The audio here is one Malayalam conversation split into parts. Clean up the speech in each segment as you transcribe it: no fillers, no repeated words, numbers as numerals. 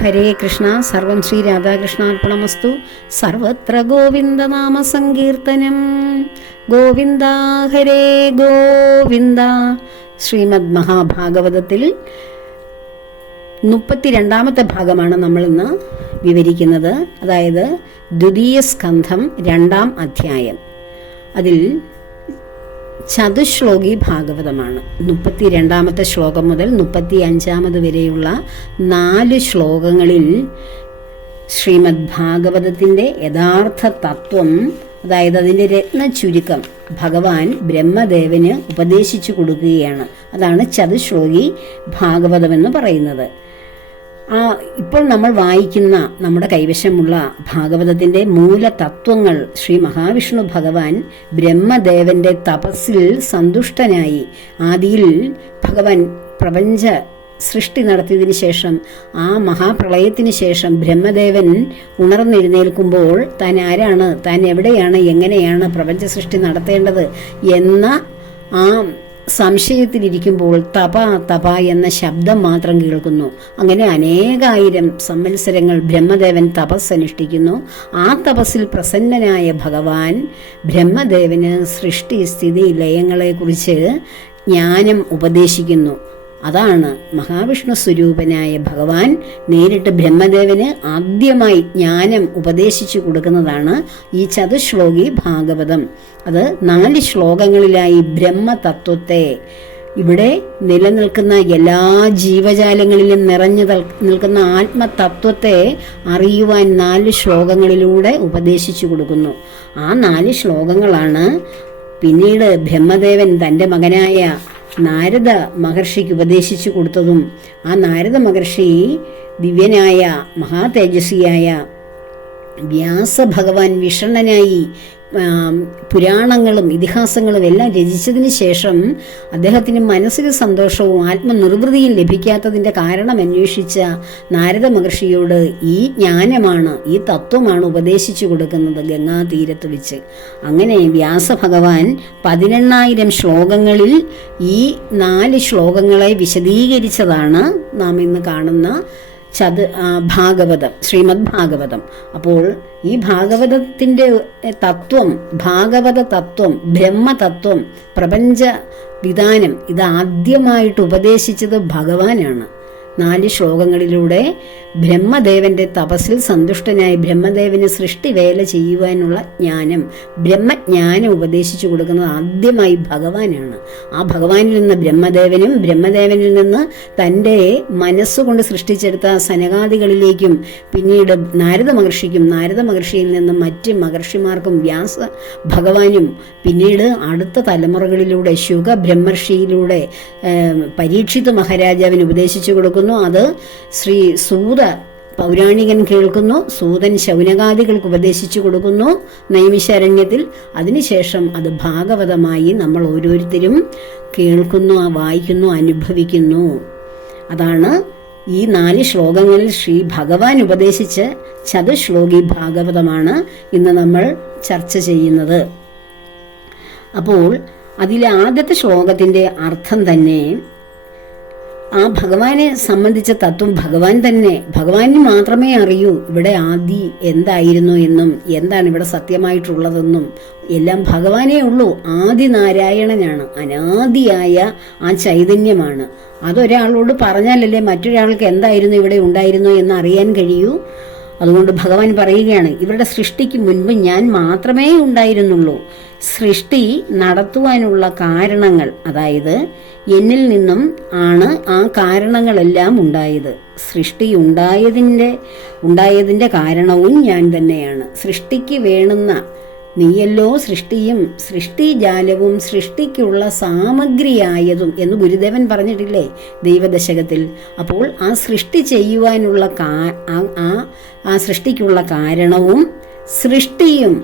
ഹരേ കൃഷ്ണ. സർവം ശ്രീ രാധാകൃഷ്ണാർപ്പണമസ്തു. സർവത്ര ഗോവിന്ദനാമ സങ്കീർത്തനം. ഗോവിന്ദ ഹരേ ഗോവിന്ദ. ശ്രീമദ് മഹാഭാഗവതത്തിൽ 32ാമത്തെ ഭാഗമാണ് നമ്മൾ ഇന്ന് വിവരിക്കുന്നത്. അതായത് ദ്വിതീയ സ്കന്ധം 2ാം അധ്യായം. അതിൽ ചതുശ്ലോകി ഭാഗവതമാണ്. 32ാമത്തെ ശ്ലോകം മുതൽ 35ാമത് വരെയുള്ള 4 ശ്ലോകങ്ങളിൽ ശ്രീമദ് ഭാഗവതത്തിൻ്റെ യഥാർത്ഥ തത്വം, അതായത് അതിൻ്റെ രത്ന ചുരുക്കം ഭഗവാൻ ബ്രഹ്മദേവന് ഉപദേശിച്ചു കൊടുക്കുകയാണ്. അതാണ് ചതുശ്ലോകി ഭാഗവതമെന്ന് പറയുന്നത്. ഇപ്പോൾ നമ്മൾ വായിക്കുന്ന നമ്മുടെ കൈവശമുള്ള ഭാഗവതത്തിന്റെ മൂലതത്വങ്ങൾ ശ്രീ മഹാവിഷ്ണു ഭഗവാൻ ബ്രഹ്മദേവന്റെ തപസ്സിൽ സന്തുഷ്ടനായി ആദിയിൽ ഭഗവാൻ പ്രപഞ്ച സൃഷ്ടി നടത്തിയതിനു ശേഷം ആ മഹാപ്രളയത്തിന് ശേഷം ബ്രഹ്മദേവൻ ഉണർന്നെഴുന്നേൽക്കുമ്പോൾ താൻ ആരാണ്, താൻ എവിടെയാണ്, എങ്ങനെയാണ് പ്രപഞ്ച സൃഷ്ടി നടത്തേണ്ടത് എന്ന ആ സംശയത്തിലിരിക്കുമ്പോൾ തപ തപ എന്ന ശബ്ദം മാത്രം കേൾക്കുന്നു. അങ്ങനെ അനേകായിരം സംവത്സരങ്ങൾ ബ്രഹ്മദേവൻ തപസ് അനുഷ്ഠിക്കുന്നു. ആ തപസ്സിൽ പ്രസന്നനായ ഭഗവാൻ ബ്രഹ്മദേവന് സൃഷ്ടി സ്ഥിതി ലയങ്ങളെക്കുറിച്ച് ജ്ഞാനം ഉപദേശിക്കുന്നു. അതാണ് മഹാവിഷ്ണു സ്വരൂപനായ ഭഗവാൻ നേരിട്ട് ബ്രഹ്മദേവന് ആദ്യമായി ജ്ഞാനം ഉപദേശിച്ചു കൊടുക്കുന്നതാണ് ഈ ചതുശ്ലോകി ഭാഗവതം. അത് 4 ശ്ലോകങ്ങളിലായി ബ്രഹ്മതത്വത്തെ, ഇവിടെ നിലനിൽക്കുന്ന എല്ലാ ജീവജാലങ്ങളിലും നിറഞ്ഞു നിൽക്കുന്ന ആത്മതത്വത്തെ അറിയുവാൻ 4 ശ്ലോകങ്ങളിലൂടെ ഉപദേശിച്ചു കൊടുക്കുന്നു. ആ 4 ശ്ലോകങ്ങളാണ് പിന്നീട് ബ്രഹ്മദേവൻ തൻ്റെ മകനായ നാരദ മഹർഷിക്ക് ഉപദേശിച്ചു കൊടുത്തതും. ആ നാരദ മഹർഷി ദിവ്യനായ മഹാതേജസ്വിയായ വ്യാസഭഗവാൻ വിഷണ്ണനായി പുരാണങ്ങളും ഇതിഹാസങ്ങളും എല്ലാം രചിച്ചതിന് ശേഷം അദ്ദേഹത്തിന് മനസ്സിന് സന്തോഷവും ആത്മനിർവൃതിയും ലഭിക്കാത്തതിൻ്റെ കാരണം അന്വേഷിച്ച നാരദ മഹർഷിയോട് ഈ ജ്ഞാനമാണ്, ഈ തത്വമാണ് ഉപദേശിച്ചു കൊടുക്കുന്നത് ഗംഗാതീരത്ത് വെച്ച്. അങ്ങനെ വ്യാസഭഗവാൻ 18,000 ശ്ലോകങ്ങളിൽ ഈ 4 ശ്ലോകങ്ങളെ വിശദീകരിച്ചതാണ് നാം ഇന്ന് കാണുന്ന ഭാഗവതം, ശ്രീമദ് ഭാഗവതം. അപ്പോൾ ഈ ഭാഗവതത്തിൻ്റെ തത്വം, ഭാഗവത തത്വം, ബ്രഹ്മതത്വം, പ്രപഞ്ച വിധാനം ഇത് ആദ്യമായിട്ട് ഉപദേശിച്ചത് ഭഗവാനാണ്. 4 ശ്ലോകങ്ങളിലൂടെ ബ്രഹ്മദേവന്റെ തപസ്സിൽ സന്തുഷ്ടനായി ബ്രഹ്മദേവന് സൃഷ്ടിവേല ചെയ്യുവാനുള്ള ജ്ഞാനം, ബ്രഹ്മജ്ഞാനം ഉപദേശിച്ചു കൊടുക്കുന്നത് ആദ്യമായി ഭഗവാനാണ്. ആ ഭഗവാനിൽ നിന്ന് ബ്രഹ്മദേവനും ഭ്രമദേവനിൽ നിന്ന് തൻ്റെ മനസ്സുകൊണ്ട് സൃഷ്ടിച്ചെടുത്ത സനകാദികളിലേക്കും പിന്നീട് നാരദ മഹർഷിക്കും, നാരദ മഹർഷിയിൽ നിന്ന് മറ്റ് മഹർഷിമാർക്കും വ്യാസ ഭഗവാനും പിന്നീട് അടുത്ത തലമുറകളിലൂടെ ശുക ബ്രഹ്മർഷിയിലൂടെ പരീക്ഷിത് മഹാരാജാവിന് ഉപദേശിച്ചു കൊടുക്കുന്നു. അത് ശ്രീ സൂത പൗരാണികൻ കേൾക്കുന്നു. സൂതൻ ശൗനകാദികൾക്ക് ഉപദേശിച്ചു കൊടുക്കുന്നു നൈമിശാരണ്യത്തിൽ. അതിനുശേഷം അത് ഭാഗവതമായി നമ്മൾ ഓരോരുത്തരും കേൾക്കുന്നു, വായിക്കുന്നു, അനുഭവിക്കുന്നു. അതാണ് ഈ 4 ശ്ലോകങ്ങളിൽ ശ്രീ ഭഗവാൻ ഉപദേശിച്ച ചതുശ്ലോകി ഭാഗവതമാണ് ഇന്ന് നമ്മൾ ചർച്ച ചെയ്യുന്നത്. അപ്പോൾ അതിലെ ആദ്യത്തെ ശ്ലോകത്തിൻ്റെ അർത്ഥം തന്നെ ആ ഭഗവാനെ സംബന്ധിച്ച തത്വം ഭഗവാന് മാത്രമേ അറിയൂ. ഇവിടെ ആദി എന്തായിരുന്നു എന്നും എന്താണ് ഇവിടെ സത്യമായിട്ടുള്ളതെന്നും എല്ലാം ഭഗവാനേ ഉള്ളൂ. ആദി നാരായണനാണ്, അനാദിയായ ആ ചൈതന്യമാണ്. അതൊരാളോട് പറഞ്ഞാലല്ലേ മറ്റൊരാൾക്ക് എന്തായിരുന്നു ഇവിടെ ഉണ്ടായിരുന്നു എന്ന് അറിയാൻ കഴിയൂ. അതുകൊണ്ട് ഭഗവാൻ പറയുകയാണ്, ഇവരുടെ സൃഷ്ടിക്ക് മുൻപ് ഞാൻ മാത്രമേ ഉണ്ടായിരുന്നുള്ളൂ. സൃഷ്ടി നടത്തുവാനുള്ള കാരണങ്ങൾ, അതായത് എന്നിൽ നിന്നും ആണ് ആ കാരണങ്ങളെല്ലാം ഉണ്ടായത്. സൃഷ്ടി ഉണ്ടായതിൻ്റെ കാരണവും ഞാൻ തന്നെയാണ്. സൃഷ്ടിക്ക് വേണ്ടുന്ന നീയല്ലോ സൃഷ്ടിയും സൃഷ്ടിജാലവും സൃഷ്ടിക്കുള്ള സാമഗ്രിയായതും എന്ന് ഗുരുദേവൻ പറഞ്ഞിട്ടില്ലേ ദൈവദശകത്തിൽ. അപ്പോൾ ആ സൃഷ്ടി ചെയ്യുവാനുള്ള ആ സൃഷ്ടിക്കുള്ള കാരണവും സൃഷ്ടിയും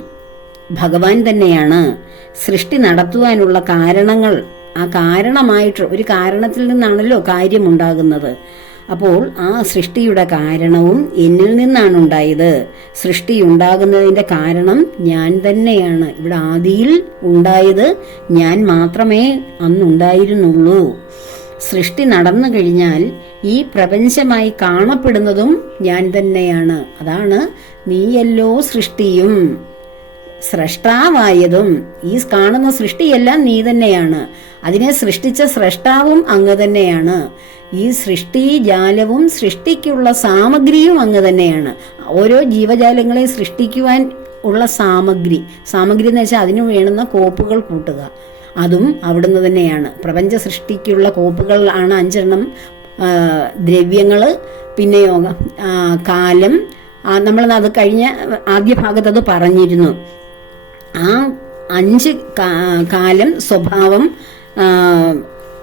ഭഗവാൻ തന്നെയാണ്. സൃഷ്ടി നടത്തുവാനുള്ള കാരണങ്ങൾ, ആ കാരണമായിട്ട് ഒരു കാരണത്തിൽ നിന്നാണല്ലോ കാര്യമുണ്ടാകുന്നത്. അപ്പോൾ ആ സൃഷ്ടിയുടെ കാരണവും എന്നിൽ നിന്നാണ് ഉണ്ടായത്. സൃഷ്ടി ഉണ്ടാകുന്നതിൻ്റെ കാരണം ഞാൻ തന്നെയാണ്. ഇവിടെ ആദിയിൽ ഉണ്ടായത് ഞാൻ മാത്രമേ അന്നുണ്ടായിരുന്നുള്ളൂ. സൃഷ്ടി നടന്നു കഴിഞ്ഞാൽ ഈ പ്രപഞ്ചമായി കാണപ്പെടുന്നതും ഞാൻ തന്നെയാണ്. അതാണ് നീയല്ലോ സൃഷ്ടിയും സ്രഷ്ടാവായതും. ഈ കാണുന്ന സൃഷ്ടിയെല്ലാം നീ തന്നെയാണ്. അതിനെ സൃഷ്ടിച്ച സ്രഷ്ടാവും അങ്ങ് തന്നെയാണ്. ഈ സൃഷ്ടിജാലവും സൃഷ്ടിക്കുള്ള സാമഗ്രിയും അങ്ങ് തന്നെയാണ്. ഓരോ ജീവജാലങ്ങളെ സൃഷ്ടിക്കുവാൻ ഉള്ള സാമഗ്രി എന്ന് വെച്ചാൽ അതിന് വേണ്ടുന്ന കോപ്പുകൾ കൂട്ടുക, അതും അവിടുന്ന് തന്നെയാണ്. പ്രപഞ്ച സൃഷ്ടിക്കുള്ള കോപ്പുകൾ ആണ് 5 ദ്രവ്യങ്ങൾ, പിന്നെയോ കാലം. നമ്മൾ അത് കഴിഞ്ഞ ആദ്യ ഭാഗത്ത് അത് പറഞ്ഞിരുന്നു. ആ 5 കാലം, സ്വഭാവം,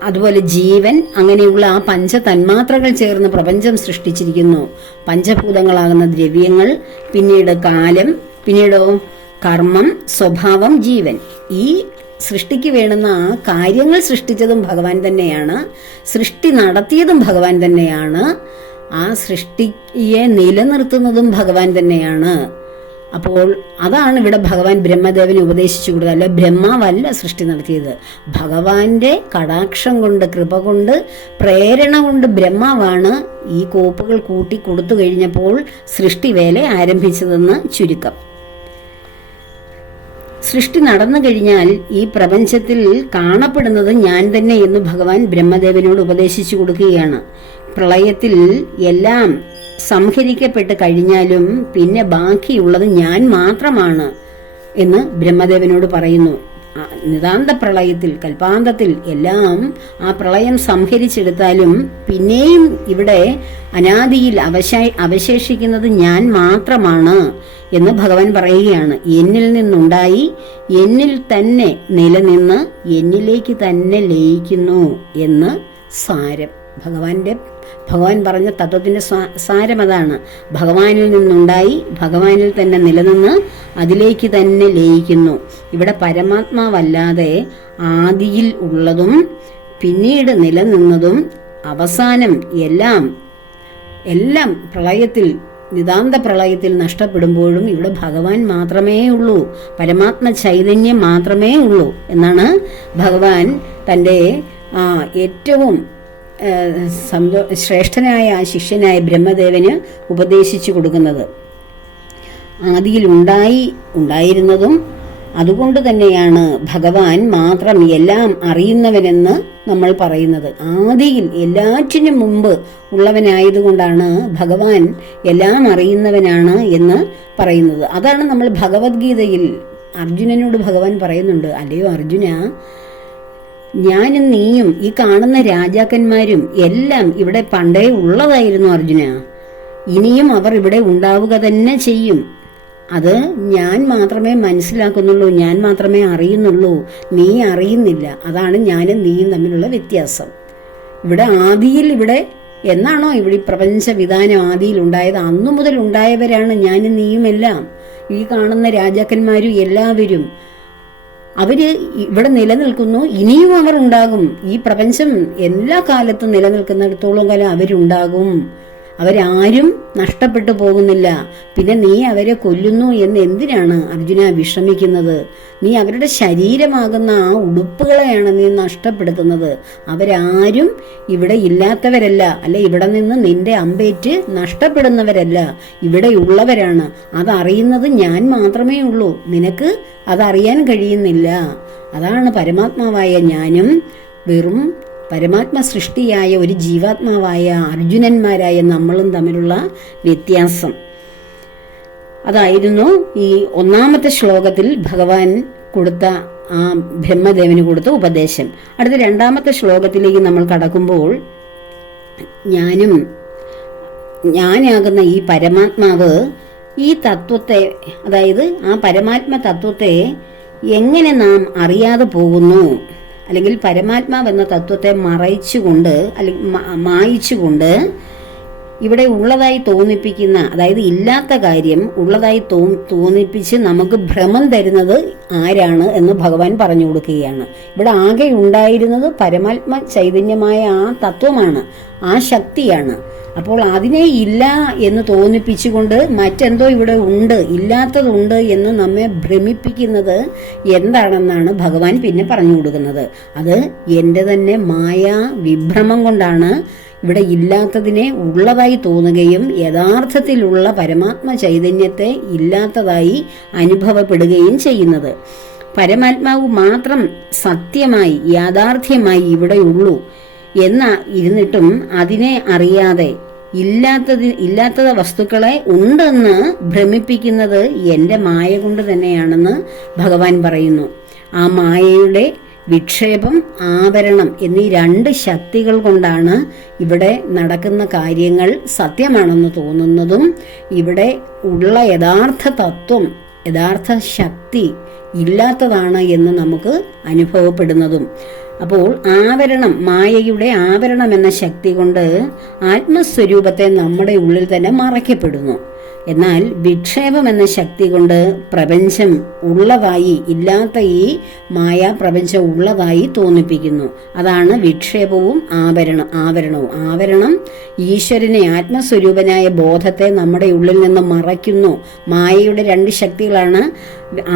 അതുപോലെ ജീവൻ, അങ്ങനെയുള്ള ആ 5 തന്മാത്രകൾ ചേർന്ന് പ്രപഞ്ചം സൃഷ്ടിച്ചിരിക്കുന്നു. പഞ്ചഭൂതങ്ങളാകുന്ന ദ്രവ്യങ്ങൾ, പിന്നീട് കാലം, പിന്നീടോ കർമ്മം, സ്വഭാവം, ജീവൻ. ഈ സൃഷ്ടിക്ക് വേണ്ടുന്ന ആ കാര്യങ്ങൾ സൃഷ്ടിച്ചതും ഭഗവാൻ തന്നെയാണ്. സൃഷ്ടി നടത്തിയതും ഭഗവാൻ തന്നെയാണ്. ആ സൃഷ്ടിയെ നിലനിർത്തുന്നതും ഭഗവാൻ തന്നെയാണ്. അപ്പോൾ അതാണ് ഇവിടെ ഭഗവാൻ ബ്രഹ്മദേവന് ഉപദേശിച്ചു കൊടുക്കുക. അല്ല, ബ്രഹ്മാവല്ല സൃഷ്ടി നടത്തിയത്. ഭഗവാന്റെ കടാക്ഷം കൊണ്ട്, കൃപ കൊണ്ട്, പ്രേരണ കൊണ്ട് ബ്രഹ്മാവാണ് ഈ കോപ്പുകൾ കൂട്ടി കൊടുത്തു കഴിഞ്ഞപ്പോൾ സൃഷ്ടി വേല ആരംഭിച്ചതെന്ന് ചുരുക്കം. സൃഷ്ടി നടന്നു കഴിഞ്ഞാൽ ഈ പ്രപഞ്ചത്തിൽ കാണപ്പെടുന്നത് ഞാൻ തന്നെ എന്ന് ഭഗവാൻ ബ്രഹ്മദേവനോട് ഉപദേശിച്ചു കൊടുക്കുകയാണ്. പ്രളയത്തിൽ എല്ലാം സംഹരിക്കപ്പെട്ട് കഴിഞ്ഞാലും പിന്നെ ബാക്കിയുള്ളത് ഞാൻ മാത്രമാണ് എന്ന് ബ്രഹ്മദേവനോട് പറയുന്നു. നിതാന്ത പ്രളയത്തിൽ, കൽപ്പാന്തത്തിൽ എല്ലാം ആ പ്രളയം സംഹരിച്ചെടുത്താലും പിന്നെയും ഇവിടെ അനാദിയിൽ അവശേഷിക്കുന്നത് ഞാൻ മാത്രമാണ് എന്ന് ഭഗവാൻ പറയുകയാണ്. എന്നിൽ നിന്നുണ്ടായി എന്നിൽ തന്നെ നിലനിന്ന് എന്നിലേക്ക് തന്നെ ലയിക്കുന്നു എന്ന് സാരം. ഭഗവാൻ പറഞ്ഞ തത്വത്തിന്റെ സാരം അതാണ്. ഭഗവാനിൽ നിന്നുണ്ടായി ഭഗവാനിൽ തന്നെ നിലനിന്ന് അതിലേക്ക് തന്നെ ലയിക്കുന്നു. ഇവിടെ പരമാത്മാവല്ലാതെ ആദിയിൽ ഉള്ളതും പിന്നീട് നിലനിന്നതും അവസാനം എല്ലാം പ്രളയത്തിൽ, നിതാന്ത പ്രളയത്തിൽ നഷ്ടപ്പെടുമ്പോഴും ഇവിടെ ഭഗവാൻ മാത്രമേ ഉള്ളൂ, പരമാത്മ ചൈതന്യം മാത്രമേ ഉള്ളൂ എന്നാണ് ഭഗവാൻ തൻ്റെ ഏറ്റവും ശ്രേഷ്ഠനായ ശിഷ്യനായ ബ്രഹ്മദേവന് ഉപദേശിച്ചു കൊടുക്കുന്നത്. ആദിയിൽ ഉണ്ടായിരുന്നതും അതുകൊണ്ട് തന്നെയാണ് ഭഗവാൻ മാത്രം എല്ലാം അറിയുന്നവനെന്ന് നമ്മൾ പറയുന്നത്. ആദിയിൽ എല്ലാറ്റിനും മുമ്പ് ഉള്ളവനായതുകൊണ്ടാണ് ഭഗവാൻ എല്ലാം അറിയുന്നവനാണ് എന്ന് പറയുന്നത്. അതാണ് നമ്മൾ ഭഗവത്ഗീതയിൽ അർജുനനോട് ഭഗവാൻ പറയുന്നുണ്ട്, അല്ലയോ അർജുന, ഞാനും നീയും ഈ കാണുന്ന രാജാക്കന്മാരും എല്ലാം ഇവിടെ പണ്ടേ ഉള്ളതായിരുന്നു അർജുന. ഇനിയും അവർ ഇവിടെ ഉണ്ടാവുക തന്നെ ചെയ്യും. അത് ഞാൻ മാത്രമേ മനസ്സിലാക്കുന്നുള്ളൂ, ഞാൻ മാത്രമേ അറിയുന്നുള്ളൂ, നീ അറിയുന്നില്ല. അതാണ് ഞാനും നീയും തമ്മിലുള്ള വ്യത്യാസം. ഇവിടെ എന്നാണോ ഇവിടെ പ്രപഞ്ച വിധാനം ആദിയിൽ ഉണ്ടായത്, അന്നു മുതൽ ഉണ്ടായവരാണ് ഞാനും നീയും എല്ലാം. ഈ കാണുന്ന രാജാക്കന്മാരും എല്ലാവരും അവര് ഇവിടെ നിലനിൽക്കുന്നു, ഇനിയും അവർ ഉണ്ടാകും. ഈ പ്രപഞ്ചം എല്ലാ കാലത്തും നിലനിൽക്കുന്നിടത്തോളം കാലം അവരുണ്ടാകും. അവരാരും നഷ്ടപ്പെട്ടു പോകുന്നില്ല. പിന്നെ നീ അവരെ കൊല്ലുന്നു എന്ന് എന്തിനാണ് അർജുന വിഷമിക്കുന്നത്? നീ അവരുടെ ശരീരമാകുന്ന ആ ഉടുപ്പുകളെയാണ് നീ നഷ്ടപ്പെടുത്തുന്നത്. അവരാരും ഇവിടെ ഇല്ലാത്തവരല്ല, അല്ലെ ഇവിടെ നിന്ന് നിന്റെ അമ്പേറ്റ് നഷ്ടപ്പെടുന്നവരല്ല, ഇവിടെ ഉള്ളവരാണ്. അതറിയുന്നത് ഞാൻ മാത്രമേ ഉള്ളൂ, നിനക്ക് അതറിയാൻ കഴിയുന്നില്ല. അതാണ് പരമാത്മാവായ ഞാനും വെറും പരമാത്മ സൃഷ്ടിയായ ഒരു ജീവാത്മാവായ അർജുനന്മാരായ നമ്മളും തമ്മിലുള്ള വ്യത്യാസം. അതായിരുന്നു ഈ 1ാമത്തെ ശ്ലോകത്തിൽ ഭഗവാൻ കൊടുത്ത ആ ബ്രഹ്മദേവന് കൊടുത്ത ഉപദേശം. അടുത്ത 2ാമത്തെ ശ്ലോകത്തിലേക്ക് നമ്മൾ കടക്കുമ്പോൾ ഞാനാകുന്ന ഈ പരമാത്മാവ് ഈ തത്വത്തെ, അതായത് ആ പരമാത്മ തത്വത്തെ എങ്ങനെ നാം അറിയാതെ പോകുന്നു, അല്ലെങ്കിൽ പരമാത്മാവ് എന്ന തത്വത്തെ മറയിച്ചുകൊണ്ട് അല്ലെങ്കിൽ മായിച്ചുകൊണ്ട് ഇവിടെ ഉള്ളതായി തോന്നിപ്പിക്കുന്ന, അതായത് ഇല്ലാത്ത കാര്യം ഉള്ളതായി തോന്നിപ്പിച്ച് നമുക്ക് ഭ്രമം തരുന്നത് ആരാണ് എന്ന് ഭഗവാൻ പറഞ്ഞു കൊടുക്കുകയാണ്. ഇവിടെ ആകെ ഉണ്ടായിരുന്നത് പരമാത്മ ചൈതന്യമായ ആ തത്വമാണ്, ആ ശക്തിയാണ്. അപ്പോൾ അതിനെ ഇല്ല എന്ന് തോന്നിപ്പിച്ചുകൊണ്ട് മറ്റെന്തോ ഇവിടെ ഉണ്ട്, ഇല്ലാത്തതുണ്ട് എന്ന് നമ്മെ ഭ്രമിപ്പിക്കുന്നത് എന്താണെന്നാണ് ഭഗവാൻ പിന്നെ പറഞ്ഞു കൊടുക്കുന്നത്. അത് എൻ്റെ തന്നെ മായാ വിഭ്രമം കൊണ്ടാണ് ഇവിടെ ഇല്ലാത്തതിനെ ഉള്ളതായി തോന്നുകയും യഥാർത്ഥത്തിലുള്ള പരമാത്മ ചൈതന്യത്തെ ഇല്ലാത്തതായി അനുഭവപ്പെടുകയും ചെയ്യുന്നത്. പരമാത്മാവ് മാത്രം സത്യമായി യാഥാർത്ഥ്യമായി ഇവിടെ ഉള്ളൂ ഇരുന്നിട്ടും അതിനെ അറിയാതെ ഇല്ലാത്ത വസ്തുക്കളെ ഉണ്ടെന്ന് ഭ്രമിപ്പിക്കുന്നത് എൻ്റെ മായ കൊണ്ട് തന്നെയാണെന്ന് ഭഗവാൻ പറയുന്നു. ആ മായയുടെ വിക്ഷേപം, ആവരണം എന്നീ രണ്ട് ശക്തികൾ കൊണ്ടാണ് ഇവിടെ നടക്കുന്ന കാര്യങ്ങൾ സത്യമാണെന്ന് തോന്നുന്നതും ഇവിടെ ഉള്ള യഥാർത്ഥ തത്വം, യഥാർത്ഥ ശക്തി ഇല്ലാത്തതാണ് എന്ന് നമുക്ക് അനുഭവപ്പെടുന്നതും. അപ്പോൾ ആവരണം, മായയുടെ ആവരണം എന്ന ശക്തി കൊണ്ട് ആത്മസ്വരൂപത്തെ നമ്മുടെ ഉള്ളിൽ തന്നെ മറയ്ക്കപ്പെടുന്നു. എന്നാൽ വിക്ഷേപം എന്ന ശക്തി കൊണ്ട് പ്രപഞ്ചം ഉള്ളതായി, ഇല്ലാത്ത ഈ മായാപ്രപഞ്ചം ഉള്ളതായി തോന്നിപ്പിക്കുന്നു. അതാണ് വിക്ഷേപവും ആവരണവും. ആവരണം ഈശ്വരനെ, ആത്മസ്വരൂപനായ ബോധത്തെ നമ്മുടെ ഉള്ളിൽ നിന്ന് മറയ്ക്കുന്നു. മായയുടെ രണ്ട് ശക്തികളാണ്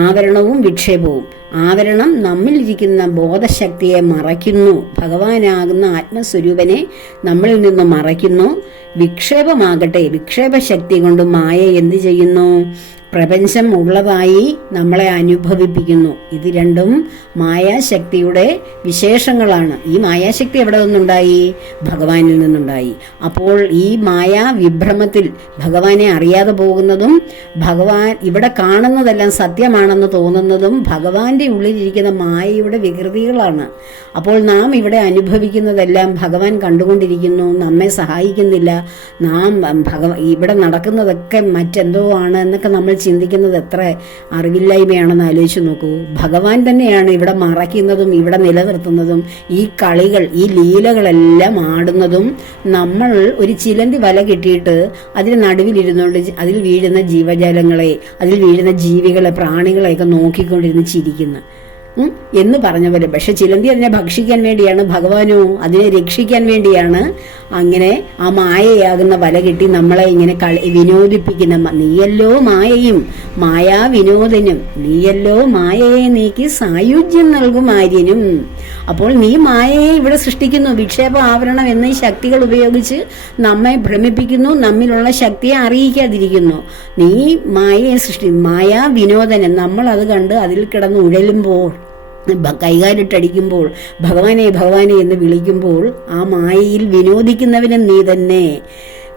ആവരണവും വിക്ഷേപവും. ആവരണം നമ്മിലിരിക്കുന്ന ബോധശക്തിയെ മറയ്ക്കുന്നു, ഭഗവാനാകുന്ന ആത്മസ്വരൂപനെ നമ്മളിൽ നിന്ന് മറയ്ക്കുന്നു. വിക്ഷേപമാകട്ടെ, വിക്ഷേപശക്തി കൊണ്ട് മായ എന്ത് ചെയ്യുന്നു? പ്രപഞ്ചം ഉള്ളതായി നമ്മളെ അനുഭവിപ്പിക്കുന്നു. ഇത് രണ്ടും മായാശക്തിയുടെ വിശേഷങ്ങളാണ്. ഈ മായാശക്തി എവിടെ നിന്നുണ്ടായി? ഭഗവാനിൽ നിന്നുണ്ടായി. അപ്പോൾ ഈ മായാ വിഭ്രമത്തിൽ ഭഗവാനെ അറിയാതെ പോകുന്നതും ഭഗവാൻ ഇവിടെ കാണുന്നതെല്ലാം സത്യമാണെന്ന് തോന്നുന്നതും ഭഗവാന്റെ ഉള്ളിലിരിക്കുന്ന മായയുടെ വികൃതികളാണ്. അപ്പോൾ നാം ഇവിടെ അനുഭവിക്കുന്നതെല്ലാം ഭഗവാൻ കണ്ടുകൊണ്ടിരിക്കുന്നു, നമ്മെ സഹായിക്കുന്നില്ല. നാം ഇവിടെ നടക്കുന്നതൊക്കെ മറ്റെന്തോ ആണ് എന്നൊക്കെ നമ്മൾ ചിന്തിക്കുന്നത് എത്ര അറിവില്ലായ്മയാണെന്ന് ആലോചിച്ച് നോക്കൂ. ഭഗവാൻ തന്നെയാണ് ഇവിടെ മറയ്ക്കുന്നതും ഇവിടെ നിലനിർത്തുന്നതും. ഈ കളികൾ, ഈ ലീലകളെല്ലാം ആടുന്നതും നമ്മൾ ഒരു ചിലന്തി വല കിട്ടിയിട്ട് അതിന് നടുവിലിരുന്നുകൊണ്ട് അതിൽ വീഴുന്ന ജീവജാലങ്ങളെ, അതിൽ വീഴുന്ന ജീവികളെ, പ്രാണികളെയൊക്കെ നോക്കിക്കൊണ്ടിരുന്ന് ചിരിക്കുന്നു എന്ന് പറഞ്ഞ പോലെ. പക്ഷെ ചിലന്തി അതിനെ ഭക്ഷിക്കാൻ വേണ്ടിയാണ്, ഭഗവാനോ അതിനെ രക്ഷിക്കാൻ വേണ്ടിയാണ് അങ്ങനെ ആ മായയാകുന്ന വല കെട്ടി നമ്മളെ ഇങ്ങനെ വിനോദിപ്പിക്കുന്ന. നീയല്ലോ മായയും മായാ വിനോദനും, നീയല്ലോ മായയെ നീക്കി സായുജ്യം നൽകും ആര്യനും. അപ്പോൾ നീ മായയെ ഇവിടെ സൃഷ്ടിക്കുന്നു, വിക്ഷേപ ആവരണം എന്നീ ശക്തികൾ ഉപയോഗിച്ച് നമ്മെ ഭ്രമിപ്പിക്കുന്നു, നമ്മിലുള്ള ശക്തിയെ അറിയിക്കാതിരിക്കുന്നു. നീ മായയെ മായാ വിനോദനൻ. നമ്മൾ അത് കണ്ട് അതിൽ കിടന്ന് ഉഴലുമ്പോൾ, കൈകാലിട്ടടിക്കുമ്പോൾ, ഭഗവാനെ ഭഗവാനെ എന്ന് വിളിക്കുമ്പോൾ ആ മായയിൽ വിനോദിക്കുന്നവനും നീ തന്നെ.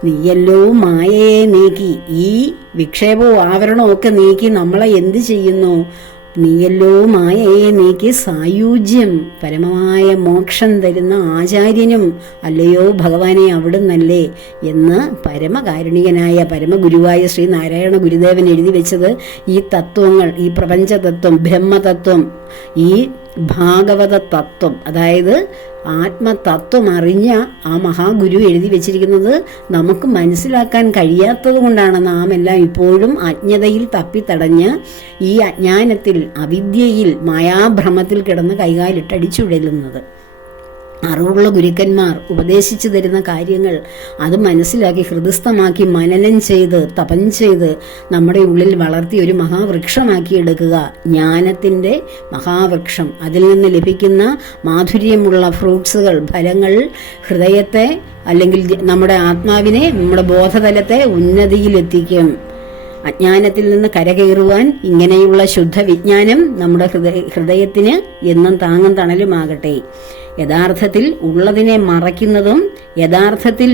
നീയല്ലോ മായയെ നീക്കി, ഈ വിക്ഷേപവും ആവരണവും ഒക്കെ നീക്കി നമ്മളെ എന്ത് ചെയ്യുന്നു? നീയല്ലോ മായയെ നീക്കി സായുജ്യം, പരമമായ മോക്ഷം തരുന്ന ആചാര്യനും അല്ലയോ ഭഗവാനെ അവിടുന്നല്ലേ എന്ന് പരമകാരുണികനായ പരമഗുരുവായ ശ്രീ നാരായണ ഗുരുദേവൻ എഴുതി വെച്ചത് ഈ തത്വങ്ങൾ, ഈ പ്രപഞ്ചതത്വം, ബ്രഹ്മതത്വം, ഈ ഭാഗവത തത്വം, അതായത് ആത്മതത്വം അറിഞ്ഞ ആ മഹാഗുരു എഴുതി വെച്ചിരിക്കുന്നത് നമുക്ക് മനസ്സിലാക്കാൻ കഴിയാത്തത് കൊണ്ടാണ് നാം എല്ലാം ഇപ്പോഴും അജ്ഞതയിൽ തപ്പിത്തടഞ്ഞ് ഈ അജ്ഞാനത്തിൽ, അവിദ്യയിൽ, മായാഭ്രമത്തിൽ കിടന്ന് കൈകാലിട്ടടിച്ചുഴലുന്നത്. അറിവുള്ള ഗുരുക്കന്മാർ ഉപദേശിച്ചു തരുന്ന കാര്യങ്ങൾ അത് മനസ്സിലാക്കി ഹൃദയസ്ഥമാക്കി മനനം ചെയ്ത് തപം ചെയ്ത് നമ്മുടെ ഉള്ളിൽ വളർത്തി ഒരു മഹാവൃക്ഷമാക്കി എടുക്കുക. ജ്ഞാനത്തിൻ്റെ മഹാവൃക്ഷം, അതിൽ നിന്ന് ലഭിക്കുന്ന മാധുര്യമുള്ള ഫ്രൂട്ട്സുകൾ, ഫലങ്ങൾ ഹൃദയത്തെ അല്ലെങ്കിൽ നമ്മുടെ ആത്മാവിനെ, നമ്മുടെ ബോധതലത്തെ ഉന്നതിയിലെത്തിക്കും. അജ്ഞാനത്തിൽ നിന്ന് കരകയറുവാൻ ഇങ്ങനെയുള്ള ശുദ്ധ വിജ്ഞാനം നമ്മുടെ ഹൃദയത്തിന് എന്നും താങ്ങും തണലുമാകട്ടെ. യഥാർത്ഥത്തിൽ ഉള്ളതിനെ മറയ്ക്കുന്നതും യഥാർത്ഥത്തിൽ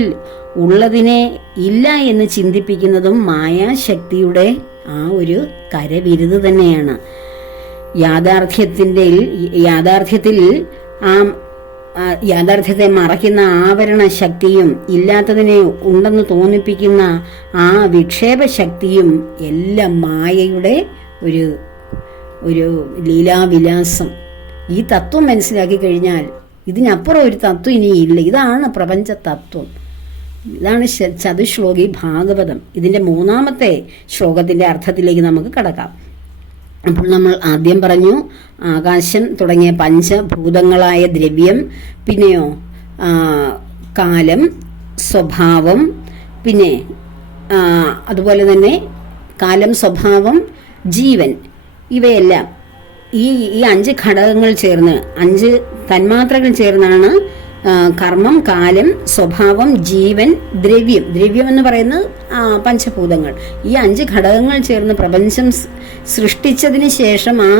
ഉള്ളതിനെ ഇല്ല എന്ന് ചിന്തിപ്പിക്കുന്നതും മായാശക്തിയുടെ ആ ഒരു കരവിരുത് തന്നെയാണ്. യാഥാർത്ഥ്യത്തെ മറയ്ക്കുന്ന ആവരണ ശക്തിയും ഇല്ലാത്തതിനെ ഉണ്ടെന്ന് തോന്നിപ്പിക്കുന്ന ആ വിക്ഷേപ ശക്തിയും എല്ലാം മായയുടെ ഒരു ലീലാവിലാസം. ഈ തത്വം മനസ്സിലാക്കി കഴിഞ്ഞാൽ ഇതിനപ്പുറം ഒരു തത്വം ഇനിയില്ല. ഇതാണ് പ്രപഞ്ച തത്വം. ഇതാണ് ചതുശ്ലോകി ഭാഗവതം. ഇതിന്റെ 3-ാമത്തെ ശ്ലോകത്തിന്റെ അർത്ഥത്തിലേക്ക് നമുക്ക് കടക്കാം. അപ്പോൾ നമ്മൾ ആദ്യം പറഞ്ഞു ആകാശം തുടങ്ങിയ പഞ്ചഭൂതങ്ങളായ ദ്രവ്യം, പിന്നെയോ കാലം, സ്വഭാവം, പിന്നെ അതുപോലെ തന്നെ കാലം, സ്വഭാവം, ജീവൻ, ഇവയെല്ലാം ഈ 5 ഘടകങ്ങൾ ചേർന്ന് 5 തന്മാത്രകൾ ചേർന്നാണ് കർമ്മം, കാലം, സ്വഭാവം, ജീവൻ, ദ്രവ്യം. ദ്രവ്യം എന്ന് പറയുന്നത് പഞ്ചഭൂതങ്ങൾ. ഈ 5 ഘടകങ്ങൾ ചേർന്ന് പ്രപഞ്ചം സൃഷ്ടിച്ചതിന് ശേഷം ആ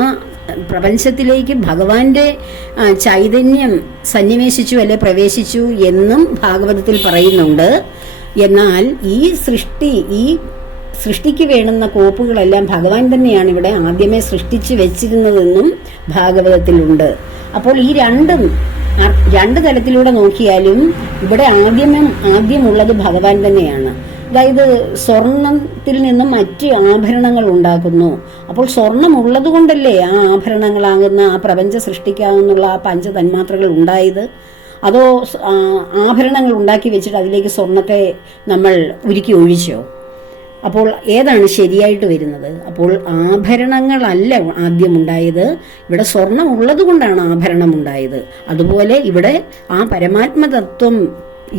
പ്രപഞ്ചത്തിലേക്ക് ഭഗവാന്റെ ചൈതന്യം സന്നിവേശിച്ചു അല്ലെ പ്രവേശിച്ചു എന്നും ഭാഗവതത്തിൽ പറയുന്നുണ്ട്. എന്നാൽ ഈ സൃഷ്ടിക്ക് വേണ്ടുന്ന കോപ്പുകളെല്ലാം ഭഗവാൻ തന്നെയാണ് ഇവിടെ ആദ്യമേ സൃഷ്ടിച്ചു വെച്ചിരുന്നതെന്നും ഭാഗവതത്തിലുണ്ട്. അപ്പോൾ ഈ രണ്ട് തലത്തിലൂടെ നോക്കിയാലും ഇവിടെ ആദ്യമുള്ളത് ഭഗവാൻ തന്നെയാണ്. അതായത് സ്വർണത്തിൽ നിന്നും മറ്റ് ആഭരണങ്ങൾ ഉണ്ടാക്കുന്നു. അപ്പോൾ സ്വർണം ഉള്ളത് കൊണ്ടല്ലേ ആ ആഭരണങ്ങളാകുന്ന ആ പ്രപഞ്ച സൃഷ്ടിക്കാവുന്നുള്ള ആ പഞ്ചതന്മാത്രകൾ ഉണ്ടായത്? അതോ ആഭരണങ്ങൾ ഉണ്ടാക്കി വെച്ചിട്ട് അതിലേക്ക് സ്വർണത്തെ നമ്മൾ ഉരുക്കി ഒഴിച്ചോ? അപ്പോൾ ഏതാണ് ശരിയായിട്ട് വരുന്നത്? അപ്പോൾ ആഭരണങ്ങളല്ല ആദ്യം ഉണ്ടായത്, ഇവിടെ സ്വർണം ഉള്ളത് കൊണ്ടാണ് ആഭരണം ഉണ്ടായത്. അതുപോലെ ഇവിടെ ആ പരമാത്മതത്വം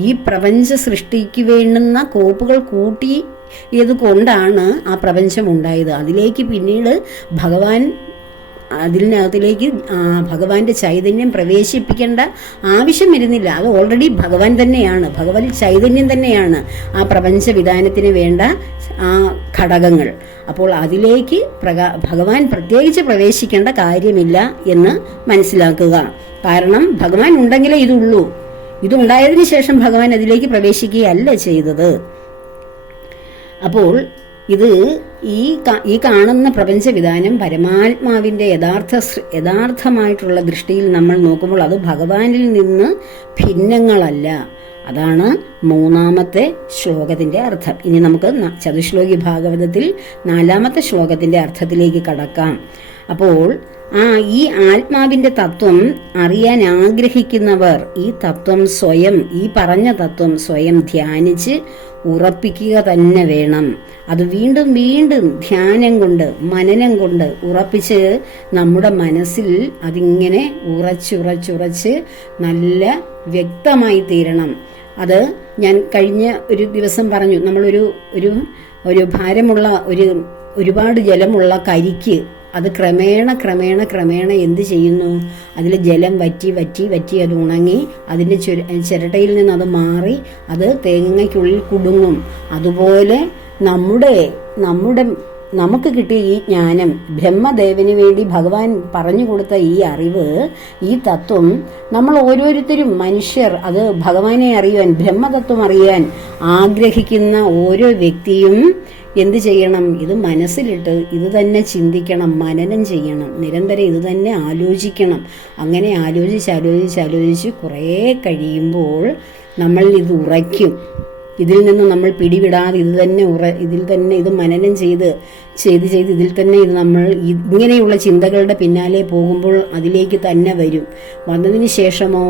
ഈ പ്രപഞ്ച സൃഷ്ടിക്ക് വേണ്ടുന്ന കോപ്പുകൾ കൂട്ടിയത് കൊണ്ടാണ് ആ പ്രപഞ്ചം ഉണ്ടായത്. അതിലേക്ക് പിന്നീട് അതിനകത്തിലേക്ക് ഭഗവാന്റെ ചൈതന്യം പ്രവേശിപ്പിക്കേണ്ട ആവശ്യം വരുന്നില്ല. അത് ഓൾറെഡി ഭഗവാൻ തന്നെയാണ്, ഭഗവത് ചൈതന്യം തന്നെയാണ് ആ പ്രപഞ്ച വിധാനത്തിന് വേണ്ട ആ ഘടകങ്ങൾ. അപ്പോൾ അതിലേക്ക് ഭഗവാൻ പ്രത്യേകിച്ച് പ്രവേശിക്കേണ്ട കാര്യമില്ല എന്ന് മനസ്സിലാക്കുക. കാരണം ഭഗവാൻ ഉണ്ടെങ്കിലേ ഇതുള്ളൂ. ഇതുണ്ടായതിനു ശേഷം ഭഗവാൻ അതിലേക്ക് പ്രവേശിക്കുകയല്ല ചെയ്തത്. അപ്പോൾ ഇത് ഈ കാണുന്ന പ്രപഞ്ചവിധാനം പരമാത്മാവിന്റെ യഥാർത്ഥമായിട്ടുള്ള ദൃഷ്ടിയിൽ നമ്മൾ നോക്കുമ്പോൾ അത് ഭഗവാനിൽ നിന്ന് ഭിന്നങ്ങളല്ല. അതാണ് 3-ാമത്തെ ശ്ലോകത്തിന്റെ അർത്ഥം. ഇനി നമുക്ക് ചതുശ്ലോകി ഭാഗവതത്തിൽ 4-ാമത്തെ ശ്ലോകത്തിന്റെ അർത്ഥത്തിലേക്ക് കടക്കാം. അപ്പോൾ ഈ ആത്മാവിന്റെ തത്വം അറിയാൻ ആഗ്രഹിക്കുന്നവർ ഈ പറഞ്ഞ തത്വം സ്വയം ധ്യാനിച്ച് ഉറപ്പിക്കുക തന്നെ വേണം. അത് വീണ്ടും വീണ്ടും ധ്യാനം കൊണ്ട്, മനനം കൊണ്ട് ഉറപ്പിച്ച് നമ്മുടെ മനസ്സിൽ അതിങ്ങനെ ഉറച്ചുറച്ച് നല്ല വ്യക്തമായി തീരണം. അത് ഞാൻ കഴിഞ്ഞ ഒരു ദിവസം പറഞ്ഞു, നമ്മളൊരു ഒരു ഭാരമുള്ള ഒരുപാട് ജലമുള്ള കരിക്ക് അത് ക്രമേണ എന്ത് ചെയ്യുന്നു? അതിൽ ജലം വറ്റി അത് ഉണങ്ങി അതിൻ്റെ ചിരട്ടയിൽ നിന്ന് അത് മാറി അത് തേങ്ങയ്ക്കുള്ളിൽ കുടുങ്ങും. അതുപോലെ നമുക്ക് കിട്ടിയ ഈ ജ്ഞാനം, ബ്രഹ്മദേവന് വേണ്ടി ഭഗവാൻ പറഞ്ഞു കൊടുത്ത ഈ അറിവ്, ഈ തത്വം നമ്മൾ ഓരോരുത്തരും മനുഷ്യർ അത് ഭഗവാനെ അറിയാൻ, ബ്രഹ്മതത്വം അറിയാൻ ആഗ്രഹിക്കുന്ന ഓരോ വ്യക്തിയും എന്ത് ചെയ്യണം? ഇത് മനസ്സിലിട്ട് ഇത് തന്നെ ചിന്തിക്കണം, മനനം ചെയ്യണം, നിരന്തരം ഇത് തന്നെ ആലോചിക്കണം. അങ്ങനെ ആലോചിച്ച് കുറേ കഴിയുമ്പോൾ നമ്മൾ ഇത് ഉറയ്ക്കും. ഇതിൽ നിന്ന് നമ്മൾ പിടിവിടാതെ ഇതിൽ തന്നെ ഇത് മനനം ചെയ്ത് ഇതിൽ തന്നെ ഇത് നമ്മൾ ഇങ്ങനെയുള്ള ചിന്തകളുടെ പിന്നാലെ പോകുമ്പോൾ അതിലേക്ക് തന്നെ വന്നതിന് ശേഷമോ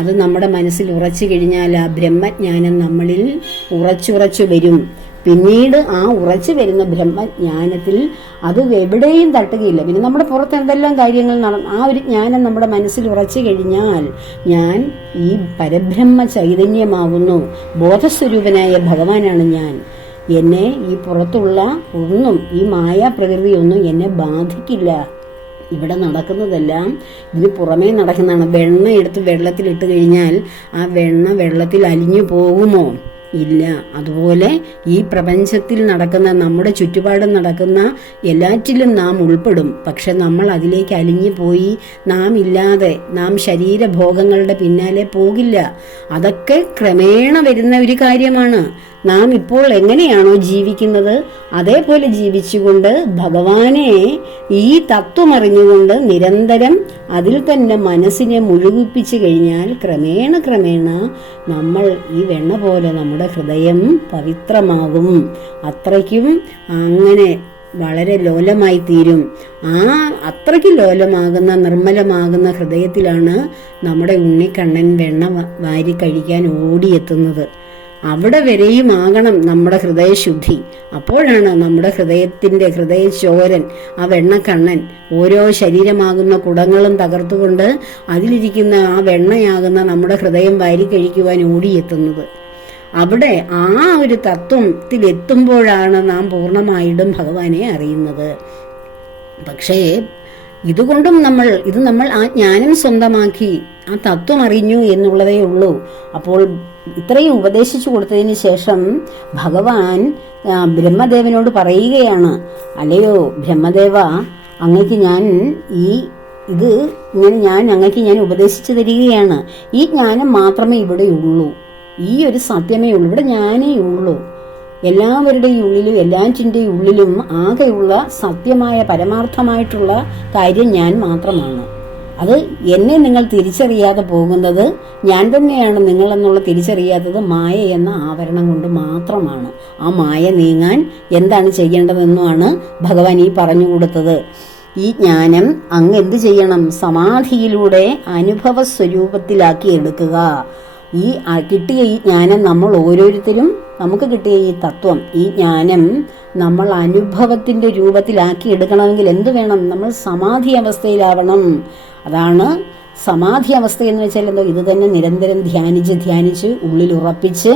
അത് നമ്മുടെ മനസ്സിൽ ഉറച്ചു കഴിഞ്ഞാൽ ആ ബ്രഹ്മജ്ഞാനം നമ്മളിൽ ഉറച്ചുറച്ചു വരും. പിന്നീട് ആ ഉറച്ചു വരുന്ന ബ്രഹ്മജ്ഞാനത്തിൽ അത് എവിടെയും തട്ടുകയില്ല. പിന്നെ നമ്മുടെ പുറത്ത് എന്തെല്ലാം കാര്യങ്ങൾ ആ ഒരു ജ്ഞാനം നമ്മുടെ മനസ്സിൽ ഉറച്ചു കഴിഞ്ഞാൽ ഞാൻ ഈ പരബ്രഹ്മ ചൈതന്യമാവുന്നു, ബോധസ്വരൂപനായ ഭഗവാനാണ് ഞാൻ. എന്നെ ഈ പുറത്തുള്ള ഒന്നും, ഈ മായാപ്രകൃതി ഒന്നും എന്നെ ബാധിക്കില്ല. ഇവിടെ നടക്കുന്നതെല്ലാം ഇതിന് പുറമേ നടക്കുന്നതാണ്. വെണ്ണ എടുത്ത് വെള്ളത്തിലിട്ട് കഴിഞ്ഞാൽ ആ വെള്ളത്തിൽ അലിഞ്ഞു പോകുമോ? ഇല്ല. അതുപോലെ ഈ പ്രപഞ്ചത്തിൽ നടക്കുന്ന, നമ്മുടെ ചുറ്റുപാടും നടക്കുന്ന എല്ലാറ്റിലും നാം ഉൾപ്പെടും. പക്ഷെ നമ്മൾ അതിലേക്ക് അലിഞ്ഞു പോയി നാം ശരീരഭോഗങ്ങളുടെ പിന്നാലെ പോകില്ല. അതൊക്കെ ക്രമേണ വരുന്ന ഒരു കാര്യമാണ്. നാം ഇപ്പോൾ എങ്ങനെയാണോ ജീവിക്കുന്നത് അതേപോലെ ജീവിച്ചുകൊണ്ട് ഭഗവാനെ ഈ തത്വം അറിഞ്ഞുകൊണ്ട് നിരന്തരം അതിൽ തന്നെ മനസ്സിനെ മുഴുകിപ്പിച്ചു കഴിഞ്ഞാൽ ക്രമേണ നമ്മൾ ഈ വെണ്ണ പോലെ നമ്മുടെ ഹൃദയം പവിത്രമാകും. അത്രയ്ക്കും അങ്ങനെ വളരെ ലോലമായി തീരും. അത്രയ്ക്ക് ലോലമാകുന്ന, നിർമ്മലമാകുന്ന ഹൃദയത്തിലാണ് നമ്മുടെ ഉണ്ണിക്കണ്ണൻ വെണ്ണ വാരി കഴിക്കാൻ ഓടിയെത്തുന്നത്. അവിടെ വരെയും ആകണം നമ്മുടെ ഹൃദയശുദ്ധി. അപ്പോഴാണ് നമ്മുടെ ഹൃദയച്ചോരൻ, ആ വെണ്ണക്കണ്ണൻ, ഓരോ ശരീരമാകുന്ന കുടങ്ങളും തകർത്തുകൊണ്ട് അതിലിരിക്കുന്ന ആ വെണ്ണയാകുന്ന നമ്മുടെ ഹൃദയം വാരിക്കഴിക്കുവാൻ ഓടിയെത്തുന്നത്. അവിടെ ആ ഒരു തത്വത്തിലെത്തുമ്പോഴാണ് നാം പൂർണ്ണമായിട്ടും ഭഗവാനെ അറിയുന്നത്. പക്ഷേ ഇതുകൊണ്ടും നമ്മൾ ആ ജ്ഞാനം സ്വന്തമാക്കി ആ തത്വം അറിഞ്ഞു എന്നുള്ളതേ ഉള്ളൂ. അപ്പോൾ ഇത്രയും ഉപദേശിച്ചു കൊടുത്തതിന് ശേഷം ഭഗവാൻ ബ്രഹ്മദേവനോട് പറയുകയാണ്, അല്ലയോ ബ്രഹ്മദേവ, അങ്ങക്ക് ഞാൻ അങ്ങക്ക് ഞാൻ ഉപദേശിച്ചു തരികയാണ്. ഈ ജ്ഞാനം മാത്രമേ ഇവിടെ ഉള്ളൂ, ഈ ഒരു സത്യമേ ഉള്ളൂ, ഇവിടെ ഞാനേ ഉള്ളൂ. എല്ലാവരുടെയും ഉള്ളിലും എല്ലാറ്റിൻ്റെയും ഉള്ളിലും ആകെയുള്ള സത്യമായ പരമാർത്ഥമായിട്ടുള്ള കാര്യം ഞാൻ മാത്രമാണ്. അത് എന്നെ നിങ്ങൾ തിരിച്ചറിയാതെ പോകുന്നത്, ഞാൻ തന്നെയാണ് നിങ്ങളെന്നുള്ള തിരിച്ചറിയാത്തത് മായ എന്ന ആവരണം കൊണ്ട് മാത്രമാണ്. ആ മായ നീങ്ങാൻ എന്താണ് ചെയ്യേണ്ടതെന്നുമാണ് ഭഗവാൻ ഈ പറഞ്ഞു കൊടുത്തത്. ഈ ജ്ഞാനം അങ്ങ് എന്ത് ചെയ്യണം? സമാധിയിലൂടെ അനുഭവ സ്വരൂപത്തിലാക്കി എടുക്കുക. ഈ കിട്ടിയ ഈ ജ്ഞാനം നമ്മൾ ഓരോരുത്തരും, നമുക്ക് കിട്ടിയ ഈ തത്വം, ഈ ജ്ഞാനം നമ്മൾ അനുഭവത്തിന്റെ രൂപത്തിലാക്കി എടുക്കണമെങ്കിൽ എന്ത് വേണം? നമ്മൾ സമാധി അവസ്ഥയിലാവണം. അതാണ് സമാധി അവസ്ഥ എന്ന് വെച്ചാൽ എന്തോ? ഇത് തന്നെ നിരന്തരം ധ്യാനിച്ച് ഉള്ളിൽ ഉറപ്പിച്ച്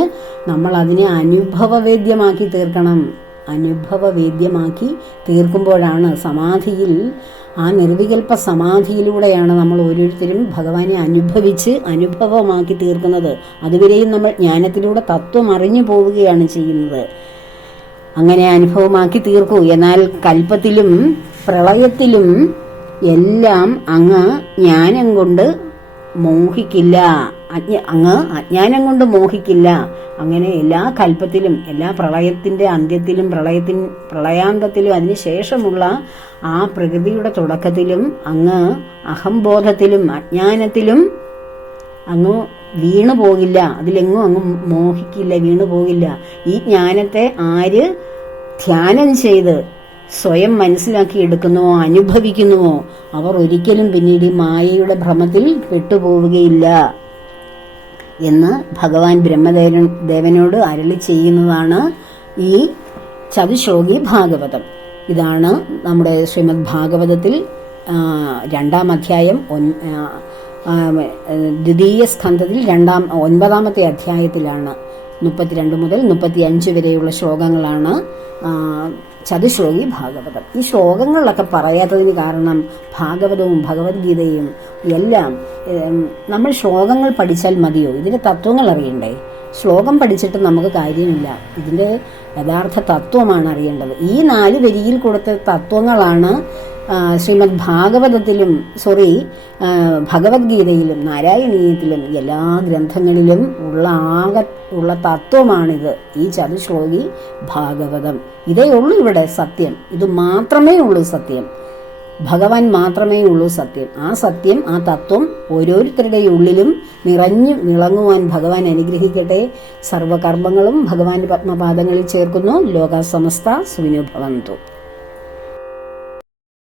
നമ്മൾ അതിനെ അനുഭവവേദ്യമാക്കി തീർക്കണം. അനുഭവവേദ്യമാക്കി തീർക്കുമ്പോഴാണ് സമാധിയിൽ, ആ നിർവികൽപ്പ സമാധിയിലൂടെയാണ് നമ്മൾ ഓരോരുത്തരും ഭഗവാനെ അനുഭവമാക്കി തീർക്കുന്നത്. അതുവരെയും നമ്മൾ ജ്ഞാനത്തിലൂടെ തത്വം അറിഞ്ഞു പോവുകയാണ് ചെയ്യുന്നത്. അങ്ങനെ അനുഭവമാക്കി തീർക്കൂ. എന്നാൽ കൽപ്പത്തിലും പ്രളയത്തിലും എല്ലാം അങ്ങ് ജ്ഞാനം കൊണ്ട് മോഹിക്കില്ല, അങ്ങ് അജ്ഞാനം കൊണ്ട് മോഹിക്കില്ല. അങ്ങനെ എല്ലാ കൽപ്പത്തിലും, എല്ലാ പ്രളയത്തിന്റെ അന്ത്യത്തിലും, പ്രളയാന്തത്തിലും, അതിനുശേഷമുള്ള ആ പ്രകൃതിയുടെ തുടക്കത്തിലും അങ്ങ് അഹംബോധത്തിലും അജ്ഞാനത്തിലും അങ്ങ് വീണു പോകില്ല. അതിലെങ്ങും അങ്ങ് മോഹിക്കില്ല, വീണു പോകില്ല. ഈ ജ്ഞാനത്തെ ആര് ധ്യാനം ചെയ്ത് സ്വയം മനസ്സിലാക്കി എടുക്കുന്നുവോ, അനുഭവിക്കുന്നുവോ, അവർ ഒരിക്കലും പിന്നീട് ഈ മായയുടെ ഭ്രമത്തിൽ പെട്ടുപോവുകയില്ല എന്ന് ഭഗവാൻ ബ്രഹ്മദേവനോട് അരുളി ചെയ്യുന്നതാണ് ഈ ചതുശ്ലോകി ഭാഗവതം. ഇതാണ് നമ്മുടെ ശ്രീമദ് ഭാഗവതത്തിൽ 2-ാം അധ്യായം, ദ്വിതീയ സ്കന്ധത്തിൽ 9-ാമത്തെ അധ്യായത്തിലാണ് 32 മുതൽ 35 വരെയുള്ള ശ്ലോകങ്ങളാണ് ചതുശ്ലോകി ഭാഗവതം. ഈ ശ്ലോകങ്ങളിലൊക്കെ പറയാത്തതിന് കാരണം ഭാഗവതവും ഭഗവത്ഗീതയും എല്ലാം നമ്മൾ ശ്ലോകങ്ങൾ പഠിച്ചാൽ മതിയോ? ഇതിന്റെ തത്വങ്ങൾ അറിയണ്ടേ? ശ്ലോകം പഠിച്ചിട്ട് നമുക്ക് കാര്യമില്ല. ഇതിന്റെ യഥാർത്ഥ തത്വമാണ് അറിയേണ്ടത്. ഈ 4 വരിയിൽ കൊടുത്ത തത്വങ്ങളാണ് ശ്രീമദ് ഭാഗവതത്തിലും ഭഗവത്ഗീതയിലും നാരായണീയത്തിലും എല്ലാ ഗ്രന്ഥങ്ങളിലും ഉള്ള തത്വമാണിത്. ഈ ചതുശ്ലോകി ഭാഗവതം ഇതേ ഉള്ളൂ ഇവിടെ സത്യം. ഇത് മാത്രമേ ഉള്ളൂ സത്യം. ഭഗവാൻ മാത്രമേ ഉള്ളൂ സത്യം. ആ സത്യം, ആ തത്വം ഓരോരുത്തരുടെയും ഉള്ളിലും നിറഞ്ഞു വിളങ്ങുവാൻ ഭഗവാൻ അനുഗ്രഹിക്കട്ടെ. സർവകർമ്മങ്ങളും ഭഗവാന്റെ പത്മപാദങ്ങളിൽ ചേർക്കുന്നു. ലോക സമസ്ത സുഖിനോ ഭവന്തു.